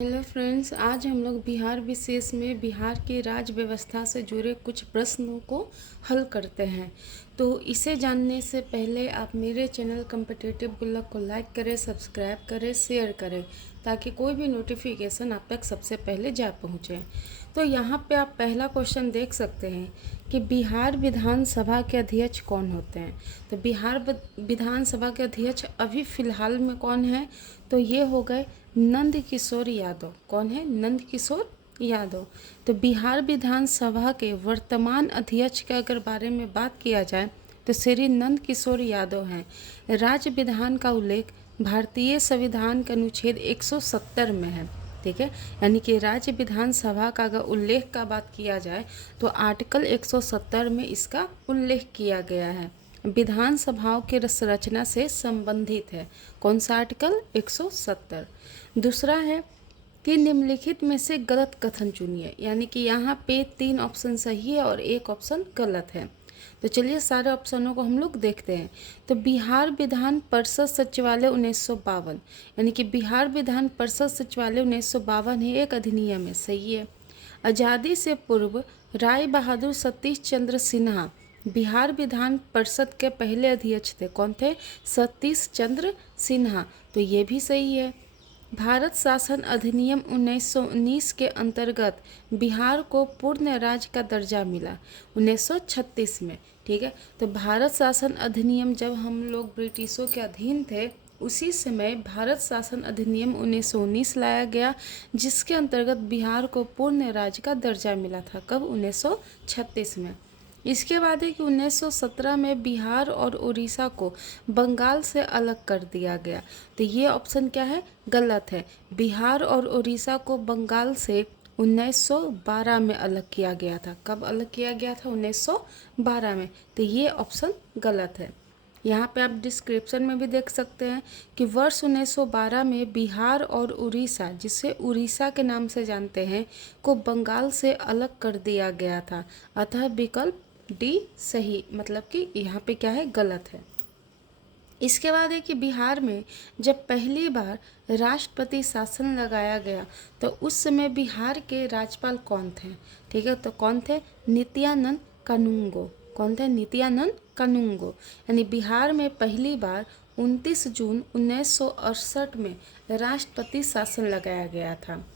Hello friends, आज हम लोग बिहार विशेष में बिहार की राज्य व्यवस्था से जुड़े कुछ प्रश्नों को हल करते हैं। तो इसे जानने से पहले आप मेरे चैनल कॉम्पिटिटिव गुल्लक को लाइक करें, सब्सक्राइब करें, शेयर करें, ताकि कोई भी नोटिफिकेशन आप तक सबसे पहले जा पहुँचे। तो यहाँ पे आप पहला क्वेश्चन देख सकते हैं कि बिहार विधानसभा के अध्यक्ष कौन होते हैं। तो बिहार विधानसभा के अध्यक्ष अभी फ़िलहाल में कौन है, तो ये हो गए नंद किशोर यादव। कौन है? नंद किशोर यादव। तो बिहार विधानसभा के वर्तमान अध्यक्ष के अगर बारे में बात किया जाए तो श्री नंद किशोर यादव हैं। राज्य विधान का उल्लेख भारतीय संविधान के अनुच्छेद 170 में है। ठीक है, यानी कि राज्य विधानसभा का अगर उल्लेख का बात किया जाए तो आर्टिकल 170 में इसका उल्लेख किया गया है। विधानसभाओं की संरचना से संबंधित है। कौन सा आर्टिकल? 170। दूसरा है कि निम्नलिखित में से गलत कथन चुनिए, यानी कि यहाँ पे 3 ऑप्शन सही है और 1 ऑप्शन गलत है। तो चलिए सारे ऑप्शनों को हम लोग देखते हैं। तो बिहार विधान परिषद सचिवालय 1952, यानी कि बिहार विधान परिषद सचिवालय 1952 है, एक अधिनियम है, सही है। आज़ादी से पूर्व राय बहादुर सतीश चंद्र सिन्हा बिहार विधान परिषद के पहले अध्यक्ष थे। कौन थे? सतीश चंद्र सिन्हा, तो ये भी सही है। भारत शासन अधिनियम 1919 के अंतर्गत बिहार को पूर्ण राज्य का दर्जा मिला 1936 में। ठीक है, तो भारत शासन अधिनियम जब हम लोग ब्रिटिशों के अधीन थे उसी समय भारत शासन अधिनियम 1919 लाया गया, जिसके अंतर्गत बिहार को पूर्ण राज्य का दर्जा मिला था। कब? 1936 में। इसके बाद है कि 1917 में बिहार और उड़ीसा को बंगाल से अलग कर दिया गया। तो ये ऑप्शन क्या है? गलत है। बिहार और उड़ीसा को बंगाल से 1912 में अलग किया गया था। कब अलग किया गया था? 1912 में। तो ये ऑप्शन गलत है। यहाँ पे आप डिस्क्रिप्शन में भी देख सकते हैं कि वर्ष 1912 में बिहार और उड़ीसा, जिसे उड़ीसा के नाम से जानते हैं, को बंगाल से अलग कर दिया गया था। अतः विकल्प डी सही, मतलब कि यहाँ पे क्या है? गलत है। इसके बाद है कि बिहार में जब पहली बार राष्ट्रपति शासन लगाया गया तो उस समय बिहार के राज्यपाल कौन थे? ठीक है, तो कौन थे? नित्यानंद कानूनगो। कौन थे? नित्यानंद कानूनगो। यानी बिहार में पहली बार 29 जून 1968 में राष्ट्रपति शासन लगाया गया था।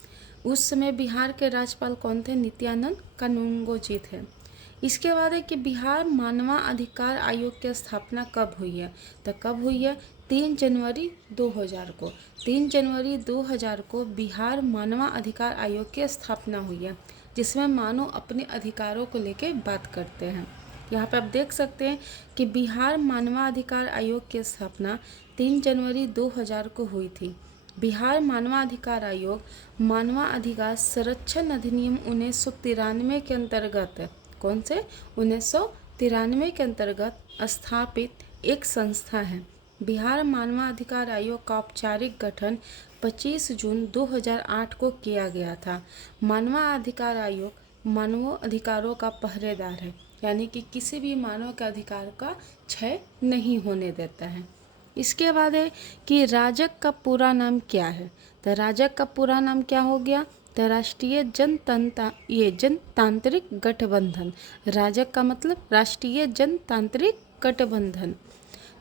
उस समय बिहार के राज्यपाल कौन थे? नित्यानंद कानूनगो जी थे। इसके बाद है कि बिहार मानवाधिकार आयोग की स्थापना कब हुई है? तो कब हुई है? 3 जनवरी 2000 को। 3 जनवरी 2000 को बिहार मानवाधिकार आयोग की स्थापना हुई है, जिसमें मानव अपने अधिकारों को लेकर बात करते हैं। यहाँ पे आप देख सकते हैं कि बिहार मानवाधिकार आयोग की स्थापना 3 जनवरी 2000 को हुई थी। बिहार मानवाधिकार आयोग मानवाधिकार संरक्षण अधिनियम 1993 के अंतर्गत, कौन से? 1993 के अंतर्गत स्थापित एक संस्था है। बिहार मानवाधिकार आयोग का औपचारिक गठन 25 जून 2008 को किया गया था। मानवाधिकार आयोग मानव अधिकारों का पहरेदार है, यानी कि किसी भी मानव के अधिकार का क्षय नहीं होने देता है। इसके बाद है कि राजग का पूरा नाम क्या है? तो राजग का पूरा नाम क्या हो गया? तो राष्ट्रीय जनतांत्रिक गठबंधन। राजग का मतलब राष्ट्रीय जनतांत्रिक गठबंधन।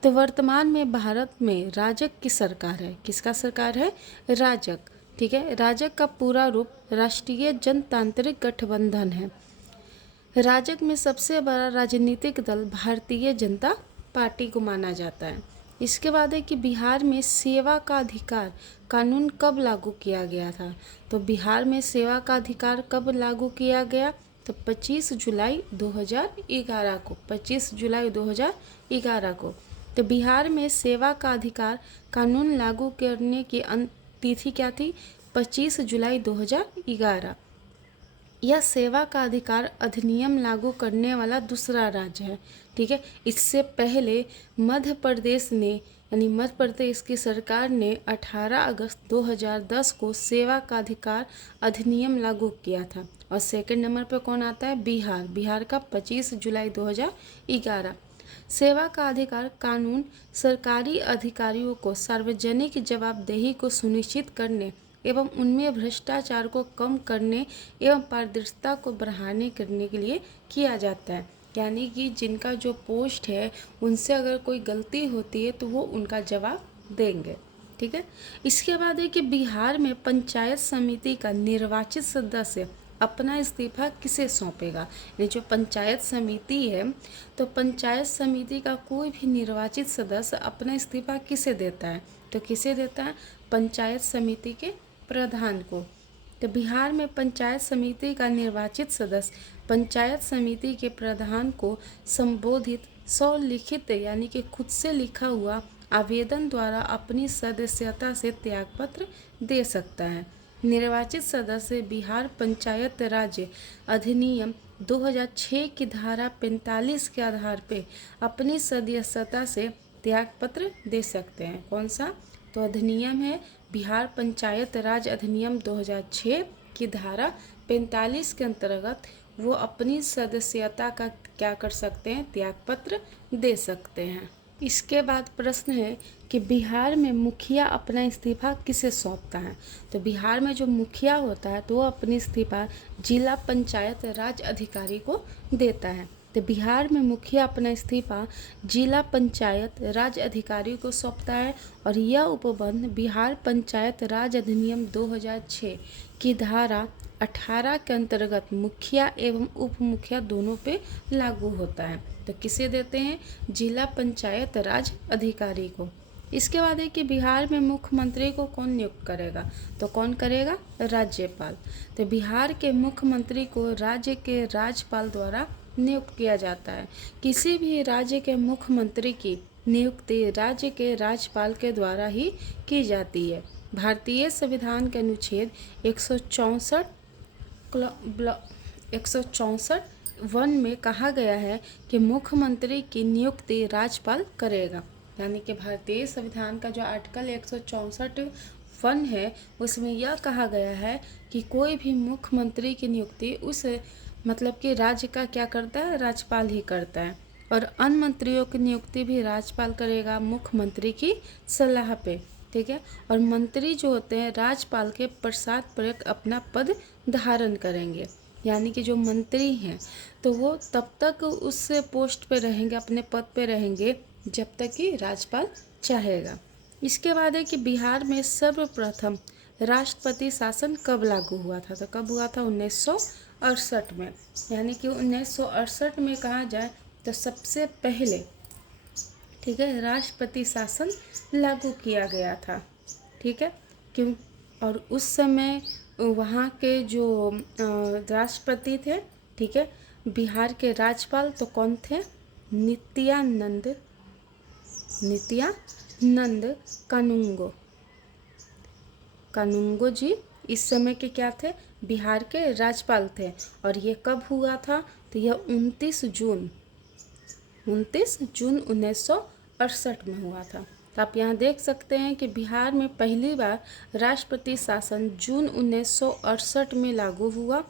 तो वर्तमान में भारत में राजग की सरकार है। किसका सरकार है? राजग। ठीक है, राजग का पूरा रूप राष्ट्रीय जनतांत्रिक गठबंधन है। राजग में सबसे बड़ा राजनीतिक दल भारतीय जनता पार्टी को माना जाता है। इसके बाद है कि बिहार में सेवा का अधिकार कानून कब लागू किया गया था? तो बिहार में सेवा का अधिकार कब लागू किया गया? तो 25 जुलाई 2011 को। 25 जुलाई 2011 को। तो बिहार में सेवा का अधिकार कानून लागू करने की तिथि क्या थी? 25 जुलाई 2011। यह सेवा का अधिकार अधिनियम लागू करने वाला दूसरा राज्य है। ठीक है, इससे पहले मध्य प्रदेश ने, यानी मध्य प्रदेश की सरकार ने 18 अगस्त 2010 को सेवा का अधिकार अधिनियम लागू किया था। और सेकंड नंबर पर कौन आता है? बिहार। बिहार का 25 जुलाई 2011। सेवा का अधिकार कानून सरकारी अधिकारियों को सार्वजनिक जवाबदेही को सुनिश्चित करने एवं उनमें भ्रष्टाचार को कम करने एवं पारदर्शिता को बढ़ाने करने के लिए किया जाता है। यानी कि जिनका जो पोस्ट है उनसे अगर कोई गलती होती है तो वो उनका जवाब देंगे। ठीक है। इसके बाद है कि बिहार में पंचायत समिति का निर्वाचित सदस्य अपना इस्तीफा किसे सौंपेगा। यानी जो पंचायत समिति है तो पंचायत समिति का कोई भी निर्वाचित सदस्य अपना इस्तीफा किसे देता है, तो किसे देता है, पंचायत समिति के प्रधान को। तो बिहार में पंचायत समिति का निर्वाचित सदस्य पंचायत समिति के प्रधान को संबोधित स्वलिखित यानी कि खुद से लिखा हुआ आवेदन द्वारा अपनी सदस्यता से त्यागपत्र दे सकता है। निर्वाचित सदस्य बिहार पंचायत राज अधिनियम 2006 की धारा 45 के आधार पे अपनी सदस्यता से त्यागपत्र दे सकते हैं। कौन सा, तो अधिनियम है बिहार पंचायत राज अधिनियम 2006 की धारा 45 के अंतर्गत वो अपनी सदस्यता का क्या कर सकते हैं, त्यागपत्र दे सकते हैं। इसके बाद प्रश्न है कि बिहार में मुखिया अपना इस्तीफा किसे सौंपता है। तो बिहार में जो मुखिया होता है तो वो अपनी इस्तीफा जिला पंचायत राज अधिकारी को देता है। तो बिहार में मुखिया अपना इस्तीफा जिला पंचायत राज अधिकारी को सौंपता है और यह उपबंध बिहार पंचायत राज अधिनियम 2006 की धारा 18 के अंतर्गत मुखिया एवं उप मुखिया दोनों पे लागू होता है। तो किसे देते हैं, जिला पंचायत राज अधिकारी को। इसके बाद है कि बिहार में मुख्यमंत्री को कौन नियुक्त करेगा, तो कौन करेगा, राज्यपाल। तो बिहार के मुख्यमंत्री को राज्य के राज्यपाल द्वारा नियुक्त किया जाता है। किसी भी राज्य के मुख्यमंत्री की नियुक्ति राज्य के राज्यपाल के द्वारा ही की जाती है। भारतीय संविधान के अनुच्छेद 164 वन में कहा गया है कि मुख्यमंत्री की नियुक्ति राज्यपाल करेगा। यानी कि भारतीय संविधान का जो आर्टिकल 164 वन है उसमें यह कहा गया है कि कोई भी मुख्यमंत्री की नियुक्ति उस मतलब कि राज्य का क्या करता है, राज्यपाल ही करता है। और अन्य मंत्रियों की नियुक्ति भी राज्यपाल करेगा मुख्यमंत्री की सलाह पे। ठीक है। और मंत्री जो होते हैं राज्यपाल के प्रसाद पर अपना पद धारण करेंगे। यानी कि जो मंत्री हैं तो वो तब तक उस पोस्ट पे रहेंगे, अपने पद पे रहेंगे जब तक कि राज्यपाल चाहेगा। इसके बाद है कि बिहार में सर्वप्रथम राष्ट्रपति शासन कब लागू हुआ था, तो कब हुआ था, 1968 में। यानी कि 1968 में कहा जाए तो सबसे पहले, ठीक है, राष्ट्रपति शासन लागू किया गया था। ठीक है। क्यों, और उस समय वहाँ के जो राष्ट्रपति थे, ठीक है, बिहार के राज्यपाल तो कौन थे, नित्यानंद कानूंगो जी इस समय के क्या थे, बिहार के राज्यपाल थे। और ये कब हुआ था, तो यह 29 जून 1968 में हुआ था। तो आप यहाँ देख सकते हैं कि बिहार में पहली बार राष्ट्रपति शासन जून 1968 में लागू हुआ,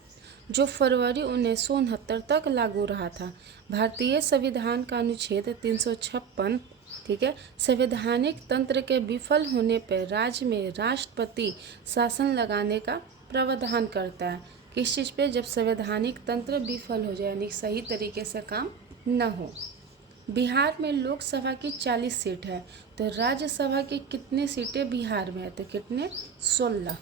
जो फरवरी 1969 तक लागू रहा था। भारतीय संविधान का अनुच्छेद 356, ठीक है, संवैधानिक तंत्र के विफल होने पर राज्य में राष्ट्रपति शासन लगाने का प्रावधान करता है। किस चीज़ पे, जब संवैधानिक तंत्र विफल हो जाए, यानी सही तरीके से काम न हो। बिहार में लोकसभा की 40 सीट है, तो राज्यसभा की कितने सीटें बिहार में है, तो कितने, 16।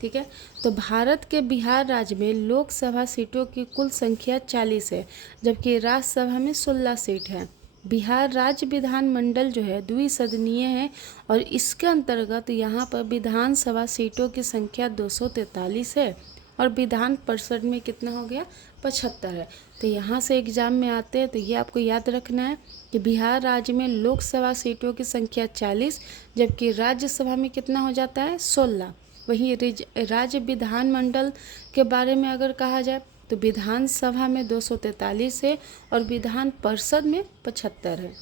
ठीक है। तो भारत के बिहार राज्य में लोकसभा सीटों की कुल संख्या 40 है, जबकि राज्यसभा में 16 सीट है। बिहार राज्य विधानमंडल जो है द्विसदनीय है और इसके अंतर्गत यहाँ पर विधानसभा सीटों की संख्या 243 है और विधान परिषद में कितना हो गया, 75 है। तो यहाँ से एग्जाम में आते हैं तो ये आपको याद रखना है कि बिहार राज्य में लोकसभा सीटों की संख्या 40, जबकि राज्यसभा में कितना हो जाता है, 16। वहीं राज्य विधानमंडल के बारे में अगर कहा जाए तो विधानसभा में 243 है और विधान परिषद में 75 है।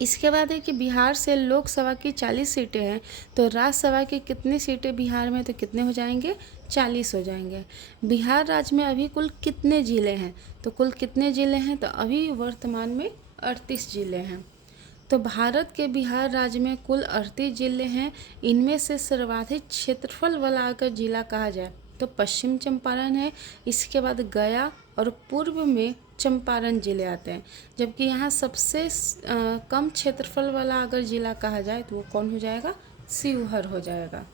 इसके बाद है कि बिहार से लोकसभा की 40 सीटें हैं, तो राज्यसभा की कितनी सीटें बिहार में, तो कितने हो जाएंगे, 40 हो जाएंगे। बिहार राज्य में अभी कुल कितने ज़िले हैं, तो कुल कितने ज़िले हैं, तो अभी वर्तमान में 38 ज़िले हैं। तो भारत के बिहार राज्य में कुल 38 जिले हैं। इनमें से सर्वाधिक क्षेत्रफल वाला अगर जिला कहा जाए तो पश्चिम चंपारण है, इसके बाद गया और पूर्व में चंपारण जिले आते हैं। जबकि यहाँ सबसे कम क्षेत्रफल वाला अगर जिला कहा जाए तो वो कौन हो जाएगा, शिवहर हो जाएगा।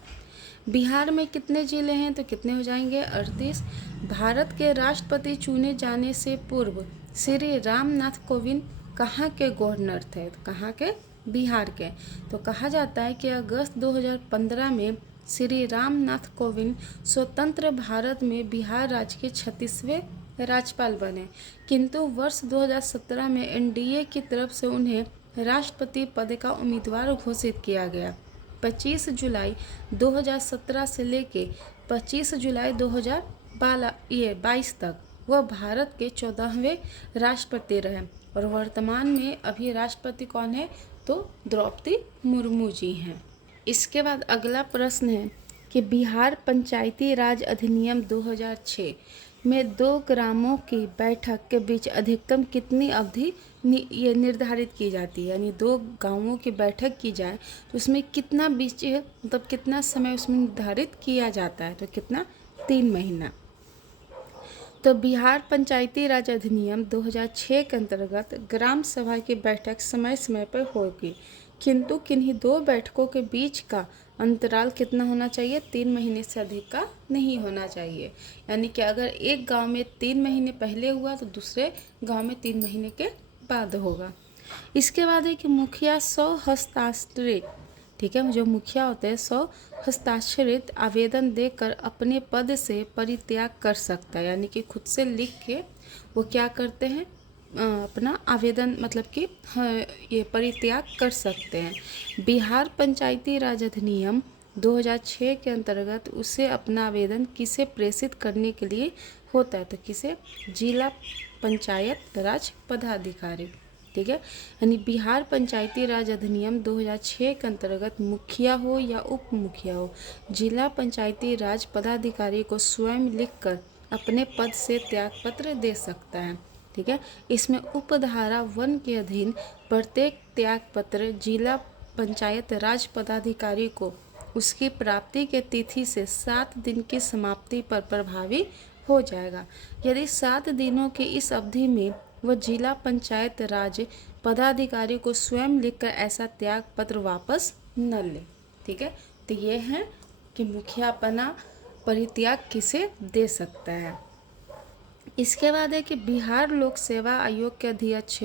बिहार में कितने जिले हैं तो कितने हो जाएंगे, 38। भारत के राष्ट्रपति चुने जाने से पूर्व श्री रामनाथ कोविंद कहाँ के गवर्नर थे, तो कहाँ के, बिहार के। तो कहा जाता है कि अगस्त 2015 में श्री रामनाथ कोविंद स्वतंत्र भारत में बिहार राज्य के 36वें राज्यपाल बने, किंतु वर्ष 2017 में एनडीए की तरफ से उन्हें राष्ट्रपति पद का उम्मीदवार घोषित किया गया। 25 जुलाई 2017 से लेके 25 जुलाई 2022 तक वह भारत के 14वें राष्ट्रपति रहे और वर्तमान में अभी राष्ट्रपति कौन है, तो द्रौपदी मुर्मू जी हैं। इसके बाद अगला प्रश्न है कि बिहार पंचायती राज अधिनियम 2006 में 2 ग्रामों की बैठक के बीच अधिकतम कितनी अवधि ये निर्धारित की जाती है, यानी 2 गांवों की बैठक की जाए तो उसमें कितना बीच, मतलब कितना समय उसमें निर्धारित किया जाता है, तो कितना, 3 महीना। तो बिहार पंचायती राज अधिनियम 2006 के अंतर्गत ग्राम सभा की बैठक समय समय पर होगी, किंतु किन्हीं 2 बैठकों के बीच का अंतराल कितना होना चाहिए, 3 महीने से अधिक का नहीं होना चाहिए। यानी कि अगर एक गांव में 3 महीने पहले हुआ तो दूसरे गांव में 3 महीने के बाद होगा। इसके बाद है कि मुखिया 100 हस्ताक्षरित, ठीक है, जो मुखिया होते हैं 100 हस्ताक्षरित आवेदन देकर अपने पद से परित्याग कर सकता है, यानी कि खुद से लिख के वो क्या करते हैं, अपना आवेदन, मतलब कि ये परित्याग कर सकते हैं। बिहार पंचायती राज अधिनियम 2006 के अंतर्गत उसे अपना आवेदन किसे प्रेषित करने के लिए होता है, तो किसे, जिला पंचायत राज पदाधिकारी, ठीक है। यानी बिहार पंचायती राज अधिनियम 2006 के अंतर्गत मुखिया हो या उप मुखिया हो, जिला पंचायती राज पदाधिकारी को स्वयं लिखकर अपने पद से त्यागपत्र दे सकता है, ठीक है। इसमें उपधारा 1 के अधीन प्रत्येक त्यागपत्र जिला पंचायत राज पदाधिकारी को उसकी प्राप्ति के तिथि से 7 दिन की समाप्ति पर प्रभावी हो जाएगा। यदि 7 दिनों की इस अवधि में वह जिला पंचायत राज पदाधिकारी को स्वयं लिखकर ऐसा त्याग पत्र वापस न ले, ठीक है। तो ये है कि मुखिया अपना परित्याग किसे दे सकता है। इसके बाद है कि बिहार लोक सेवा आयोग के अध्यक्ष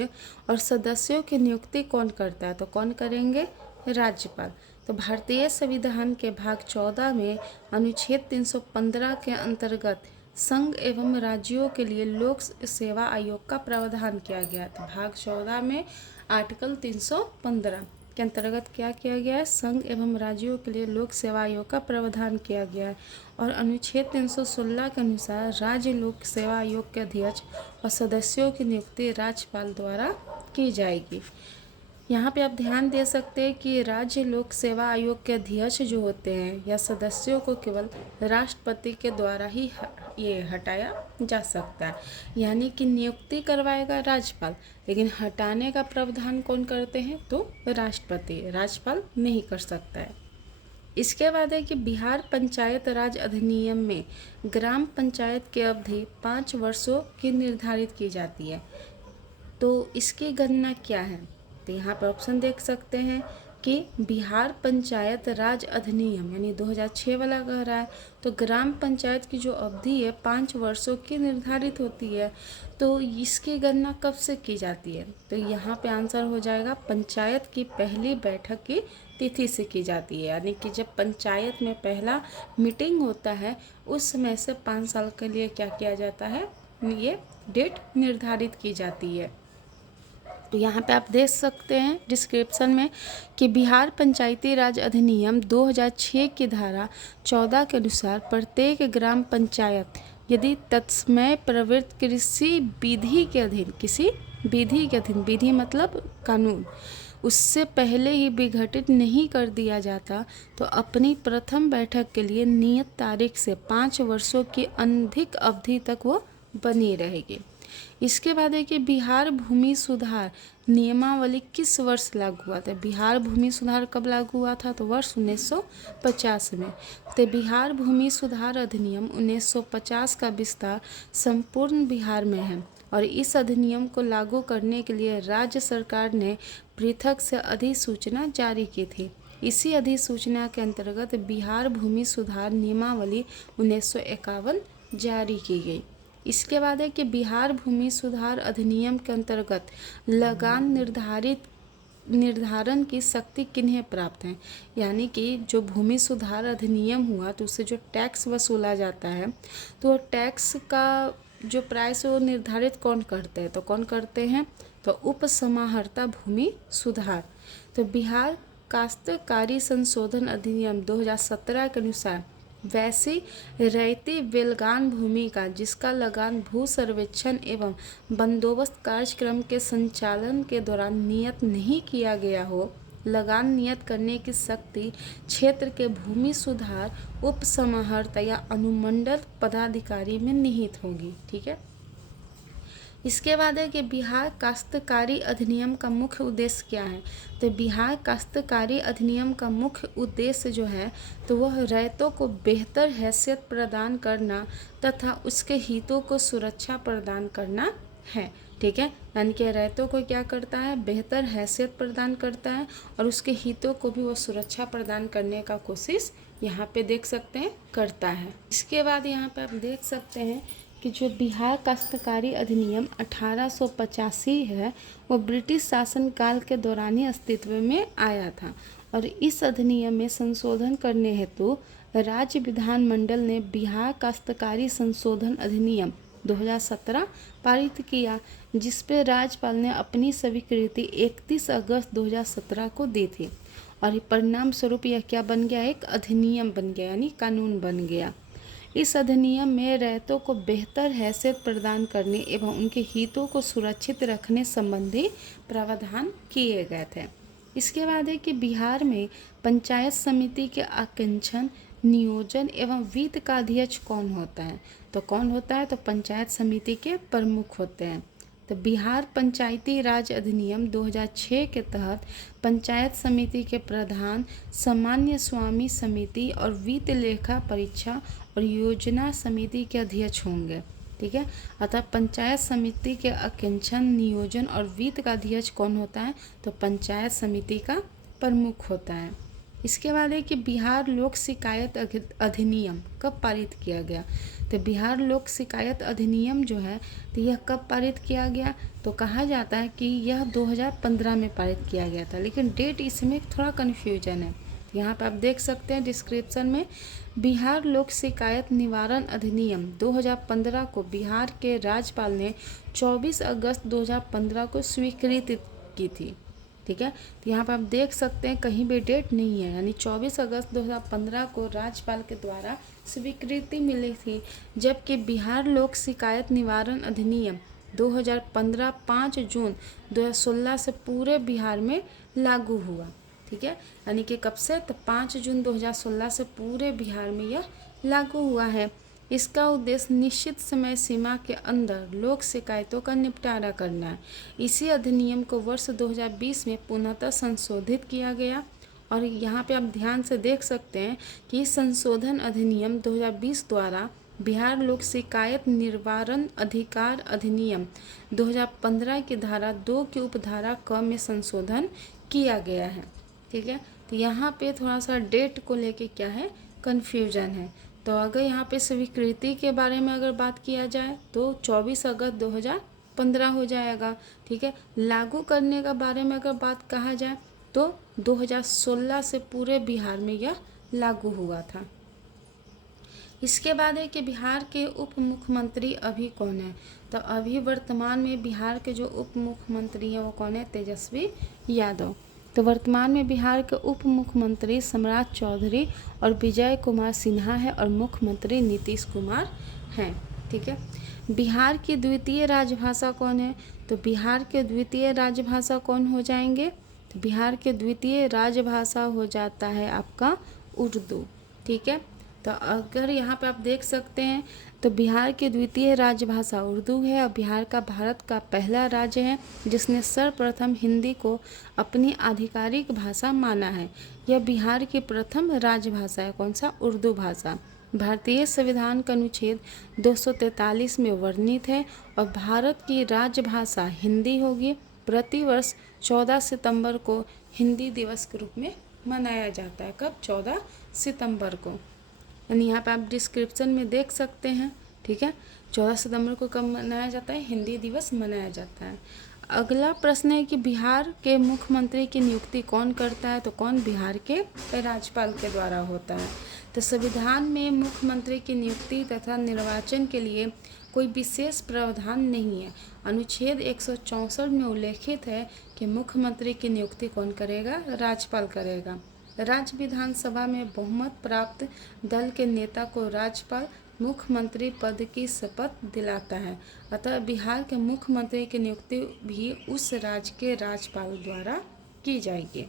और सदस्यों की नियुक्ति कौन करता है, तो कौन करेंगे, राज्यपाल। तो भारतीय संविधान के भाग 14 में अनुच्छेद 315 के अंतर्गत संघ एवं राज्यों के लिए लोक सेवा आयोग का प्रावधान किया गया। तो भाग 14 में आर्टिकल 315 के अंतर्गत क्या किया गया है, संघ एवं राज्यों के लिए लोक सेवा आयोग का प्रावधान किया गया है। और अनुच्छेद 316 के अनुसार राज्य लोक सेवा आयोग के अध्यक्ष और सदस्यों की नियुक्ति राज्यपाल द्वारा की जाएगी। यहाँ पे आप ध्यान दे सकते हैं कि राज्य लोक सेवा आयोग के अध्यक्ष जो होते हैं या सदस्यों को केवल राष्ट्रपति के द्वारा ही ये हटाया जा सकता है, यानी कि नियुक्ति करवाएगा राज्यपाल, लेकिन हटाने का प्रावधान कौन करते हैं, तो राष्ट्रपति, राज्यपाल नहीं कर सकता है। इसके बाद है कि बिहार पंचायत राज अधिनियम में ग्राम पंचायत की अवधि 5 वर्षों की निर्धारित की जाती है। तो इसकी गणना क्या है, तो यहाँ पर ऑप्शन देख सकते हैं कि बिहार पंचायत राज अधिनियम यानी 2006 वाला कह रहा है, तो ग्राम पंचायत की जो अवधि है 5 वर्षों की निर्धारित होती है। तो इसकी गणना कब से की जाती है, तो यहाँ पे आंसर हो जाएगा पंचायत की पहली बैठक की तिथि से की जाती है, यानी कि जब पंचायत में पहला मीटिंग होता है उस समय से 5 साल के लिए क्या किया जाता है, ये डेट निर्धारित की जाती है। तो यहाँ पे आप देख सकते हैं डिस्क्रिप्शन में कि बिहार पंचायती राज अधिनियम 2006 की धारा 14 के अनुसार प्रत्येक ग्राम पंचायत यदि तत्समय प्रवृत्त किसी विधि के अधीन, किसी विधि के अधीन, विधि मतलब कानून, उससे पहले ही विघटित नहीं कर दिया जाता तो अपनी प्रथम बैठक के लिए नियत तारीख से 5 वर्षों की अधिक अवधि तक वो बनी रहेगी। इसके बाद है कि बिहार भूमि सुधार नियमावली किस वर्ष लागू हुआ था। बिहार भूमि सुधार कब लागू हुआ था, तो वर्ष 1950 में। तो बिहार भूमि सुधार अधिनियम 1950 का विस्तार संपूर्ण बिहार में है और इस अधिनियम को लागू करने के लिए राज्य सरकार ने पृथक से अधिसूचना जारी की थी। इसी अधिसूचना के अंतर्गत बिहार भूमि सुधार नियमावली 1951 जारी की गई। इसके बाद है कि बिहार भूमि सुधार अधिनियम के अंतर्गत लगान निर्धारण की शक्ति किन्हें प्राप्त है। यानी कि जो भूमि सुधार अधिनियम हुआ तो उससे जो टैक्स वसूला जाता है, तो टैक्स का जो प्राइस वो निर्धारित कौन करते हैं, तो कौन करते हैं, तो उपसमाहर्ता भूमि सुधार। तो बिहार काश्तकारी संशोधन अधिनियम 2017 के अनुसार वैसी रैयती बेलगान भूमि का जिसका लगान भू सर्वेक्षण एवं बंदोबस्त कार्यक्रम के संचालन के दौरान नियत नहीं किया गया हो, लगान नियत करने की शक्ति क्षेत्र के भूमि सुधार उपसमाहर्ता या अनुमंडल पदाधिकारी में निहित होगी। ठीक है। इसके बाद है कि बिहार काश्तकारी अधिनियम का मुख्य उद्देश्य क्या है। तो बिहार काश्तकारी अधिनियम का मुख्य उद्देश्य जो है तो वह रैयतों को बेहतर हैसियत प्रदान करना तथा उसके हितों को सुरक्षा प्रदान करना है। ठीक है, यानी कि रैयतों को क्या करता है, बेहतर हैसियत प्रदान करता है और उसके हितों को भी वो सुरक्षा प्रदान करने का कोशिश यहाँ पे देख सकते हैं करता है। इसके बाद यहाँ पे आप देख सकते हैं कि जो बिहार काश्तकारी अधिनियम 1885 है वो ब्रिटिश शासनकाल के दौरान ही अस्तित्व में आया था और इस अधिनियम में संशोधन करने हेतु राज्य विधानमंडल ने बिहार काश्तकारी संशोधन अधिनियम 2017 पारित किया, जिस पे राज्यपाल ने अपनी स्वीकृति 31 अगस्त 2017 को दी थी और परिणाम स्वरूप यह क्या बन गया, एक अधिनियम बन गया, यानी कानून बन गया। इस अधिनियम में रैयतों को बेहतर हैसियत प्रदान करने एवं उनके हितों को सुरक्षित रखने संबंधी प्रावधान किए गए थे। इसके बाद है कि बिहार में पंचायत समिति के आकांक्षण, नियोजन एवं वित्त का अध्यक्ष कौन होता है, तो कौन होता है, तो पंचायत समिति के प्रमुख होते हैं। तो बिहार पंचायती राज अधिनियम 2006 के तहत पंचायत समिति के प्रधान सामान्य स्वामी समिति और वित्त लेखा परीक्षा और योजना समिति के अध्यक्ष होंगे। ठीक है, अतः पंचायत समिति के आकांक्षण, नियोजन और वित्त का अध्यक्ष कौन होता है, तो पंचायत समिति का प्रमुख होता है। इसके बाद है कि बिहार लोक शिकायत अधिनियम कब पारित किया गया। तो बिहार लोक शिकायत अधिनियम जो है तो यह कब पारित किया गया, तो कहा जाता है कि यह 2015 में पारित किया गया था, लेकिन डेट इसमें थोड़ा कन्फ्यूजन है। यहाँ पर आप देख सकते हैं डिस्क्रिप्शन में, बिहार लोक शिकायत निवारण अधिनियम 2015 को बिहार के राज्यपाल ने 24 अगस्त 2015 को स्वीकृत की थी। ठीक है, तो यहाँ पर आप देख सकते हैं कहीं भी डेट नहीं है, यानी 24 अगस्त 2015 को राज्यपाल के द्वारा स्वीकृति मिली थी, जबकि बिहार लोक शिकायत निवारण अधिनियम 2015 5 जून 2016 से पूरे बिहार में लागू हुआ। ठीक है, यानी कि कब से, तो 5 जून 2016 से पूरे बिहार में यह लागू हुआ है। इसका उद्देश्य निश्चित समय सीमा के अंदर लोक शिकायतों का निपटारा करना है। इसी अधिनियम को वर्ष 2020 में पुनः संशोधित किया गया और यहाँ पे आप ध्यान से देख सकते हैं कि संशोधन अधिनियम 2020 द्वारा बिहार लोक शिकायत निवारण अधिकार अधिनियम 2015 की धारा 2 की उपधारा क में संशोधन किया गया है। ठीक है, तो यहाँ पे थोड़ा सा डेट को लेके क्या है, कन्फ्यूजन है। तो अगर यहाँ पे स्वीकृति के बारे में अगर बात किया जाए तो 24 अगस्त 2015 हो जाएगा। ठीक है, लागू करने का बारे में अगर बात कहा जाए तो 2016 से पूरे बिहार में यह लागू हुआ था। इसके बाद है कि बिहार के उप मुख्यमंत्री अभी कौन है, तो अभी वर्तमान में बिहार के जो उप मुख्यमंत्री हैं वो कौन है, तेजस्वी यादव। तो वर्तमान में बिहार के उप मुख्यमंत्री सम्राट चौधरी और विजय कुमार सिन्हा है और मुख्यमंत्री नीतीश कुमार हैं। ठीक है, बिहार की द्वितीय राजभाषा कौन है, तो बिहार के द्वितीय राजभाषा कौन हो जाएंगे, तो बिहार के द्वितीय राजभाषा हो जाता है आपका उर्दू। ठीक है, तो अगर यहाँ पे आप देख सकते हैं तो बिहार की द्वितीय राजभाषा उर्दू है और बिहार का भारत का पहला राज्य है जिसने सर्वप्रथम हिंदी को अपनी आधिकारिक भाषा माना है। यह बिहार की प्रथम राजभाषा है। कौन सा? उर्दू भाषा। भारतीय संविधान का अनुच्छेद 243 में वर्णित है और भारत की राजभाषा हिंदी होगी। प्रतिवर्ष 14 सितंबर को हिंदी दिवस के रूप में मनाया जाता है। कब? 14 सितंबर को। यानी यहाँ पे आप डिस्क्रिप्शन में देख सकते हैं। ठीक है, 14 सितंबर को कब मनाया जाता है? हिंदी दिवस मनाया जाता है। अगला प्रश्न है कि बिहार के मुख्यमंत्री की नियुक्ति कौन करता है? तो कौन? बिहार के राज्यपाल के द्वारा होता है। तो संविधान में मुख्यमंत्री की नियुक्ति तथा निर्वाचन के लिए कोई विशेष प्रावधान नहीं है। अनुच्छेद 164 में उल्लेखित है कि मुख्यमंत्री की नियुक्ति कौन करेगा? राज्यपाल करेगा। राज्य विधानसभा में बहुमत प्राप्त दल के नेता को राज्यपाल मुख्यमंत्री पद की शपथ दिलाता है। अतः बिहार के मुख्यमंत्री की नियुक्ति भी उस राज्य के राज्यपाल द्वारा की जाएगी।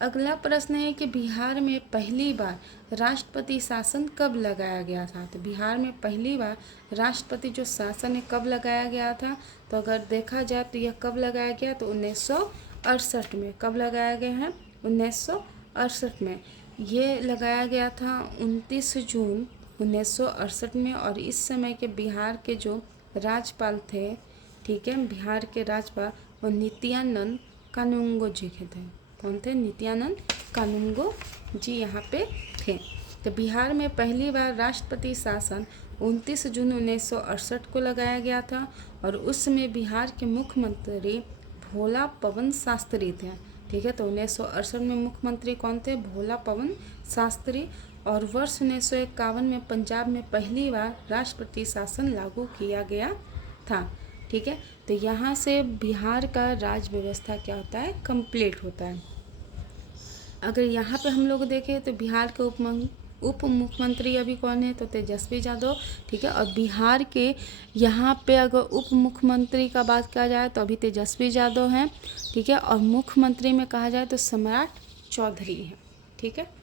अगला प्रश्न है कि बिहार में पहली बार राष्ट्रपति शासन कब लगाया गया था? तो बिहार में पहली बार राष्ट्रपति जो शासन है कब लगाया गया था? तो अगर देखा जाए तो यह कब लगाया गया? तो 1968 में। कब लगाया गया है? 1968 में। ये लगाया गया था 29 जून 1968 में। और इस समय के बिहार के जो राज्यपाल थे, ठीक है, बिहार के राज्यपाल वो नित्यानंद कानूंगो जी के थे। कौन थे? नित्यानंद कानूंगो जी यहाँ पे थे। तो बिहार में पहली बार राष्ट्रपति शासन 29 जून 1968 को लगाया गया था और उस समय बिहार के मुख्यमंत्री भोला पवन शास्त्री थे। ठीक है, तो 1968 में मुख्यमंत्री कौन थे? भोला पवन शास्त्री। और वर्ष 1951 में पंजाब में पहली बार राष्ट्रपति शासन लागू किया गया था। ठीक है, तो यहाँ से बिहार का राज व्यवस्था क्या होता है? कंप्लीट होता है। अगर यहाँ पे हम लोग देखें तो बिहार के उप मुख्यमंत्री अभी कौन है? तो तेजस्वी यादव। ठीक है, और बिहार के यहाँ पे अगर उप मुख्यमंत्री का बात किया जाए तो अभी तेजस्वी यादव हैं। ठीक है, और मुख्यमंत्री में कहा जाए तो सम्राट चौधरी हैं। ठीक है।